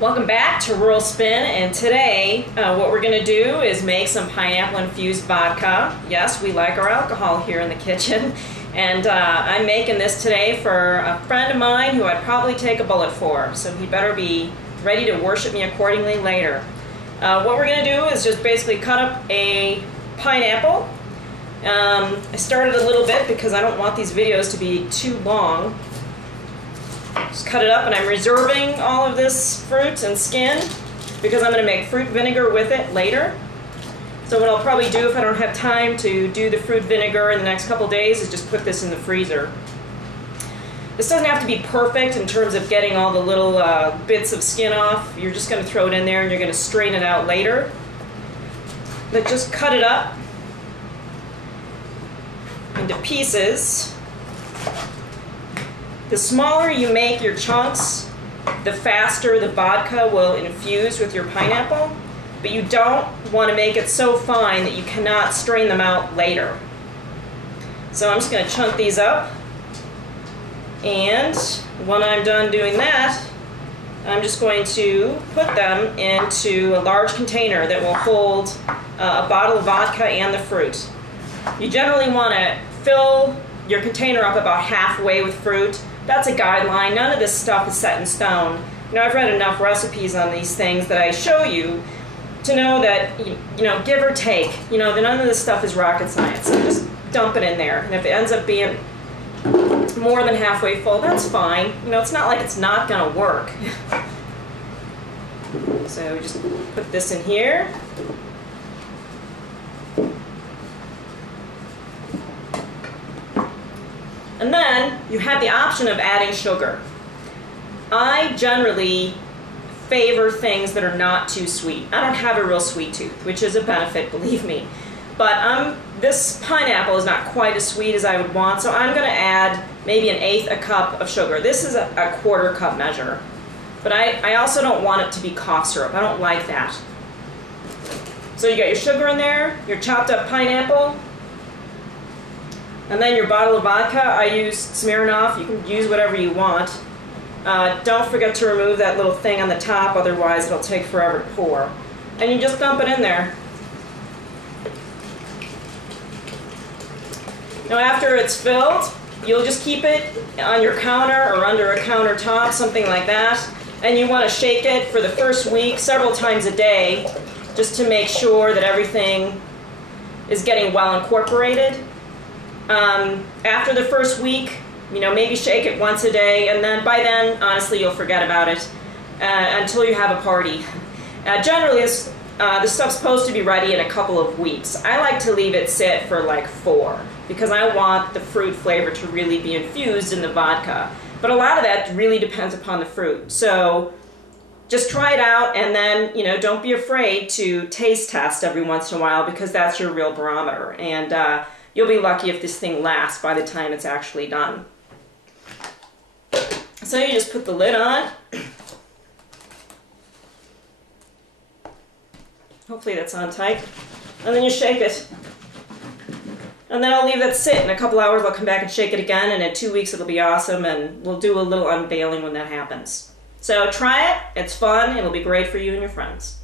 Welcome back to Rural Spin, and today what we're going to do is make some pineapple-infused vodka. Yes, we like our alcohol here in the kitchen, and I'm making this today for a friend of mine who I'd probably take a bullet for, so he better be ready to worship me accordingly later. What we're going to do is just basically cut up a pineapple. I started a little bit because I don't want these videos to be too long. Just cut it up, and I'm reserving all of this fruit and skin because I'm going to make fruit vinegar with it later. So what I'll probably do if I don't have time to do the fruit vinegar in the next couple days is just put this in the freezer. This doesn't have to be perfect in terms of getting all the little bits of skin off. You're just going to throw it in there and you're going to strain it out later. But just cut it up into pieces. The smaller you make your chunks, the faster the vodka will infuse with your pineapple, but you don't want to make it so fine that you cannot strain them out later. So I'm just going to chunk these up, and when I'm done doing that, I'm just going to put them into a large container that will hold a bottle of vodka and the fruit. You generally want to fill your container up about halfway with fruit. That's a guideline. None of this stuff is set in stone. You know, I've read enough recipes on these things that I show you to know that, you know, give or take, you know, that none of this stuff is rocket science. So just dump it in there. And if it ends up being more than halfway full, that's fine. You know, it's not like it's not going to work. So just put this in here. And then you have the option of adding sugar. I generally favor things that are not too sweet. I don't have a real sweet tooth, which is a benefit, believe me. But this pineapple is not quite as sweet as I would want, so I'm going to add maybe 1/8 a cup of sugar. This is a 1/4 cup measure. But I also don't want it to be cough syrup. I don't like that. So you got your sugar in there, your chopped up pineapple, and then your bottle of vodka. I use Smirnoff. You can use whatever you want. Don't forget to remove that little thing on the top, otherwise it'll take forever to pour. And you just dump it in there. Now after it's filled, you'll just keep it on your counter or under a countertop, something like that. And you want to shake it for the first week several times a day, just to make sure that everything is getting well incorporated. After the first week, you know, maybe shake it once a day, and then by then, honestly, you'll forget about it until you have a party. Generally, this stuff's supposed to be ready in a couple of weeks. I like to leave it sit for like 4 because I want the fruit flavor to really be infused in the vodka. But a lot of that really depends upon the fruit. So just try it out, and then, you know, don't be afraid to taste test every once in a while, because that's your real barometer. And you'll be lucky if this thing lasts by the time it's actually done. So you just put the lid on. Hopefully that's on tight. And then you shake it. And then I'll leave that sit. In a couple hours I'll come back and shake it again, and in 2 weeks it'll be awesome, and we'll do a little unveiling when that happens. So try it. It's fun. It'll be great for you and your friends.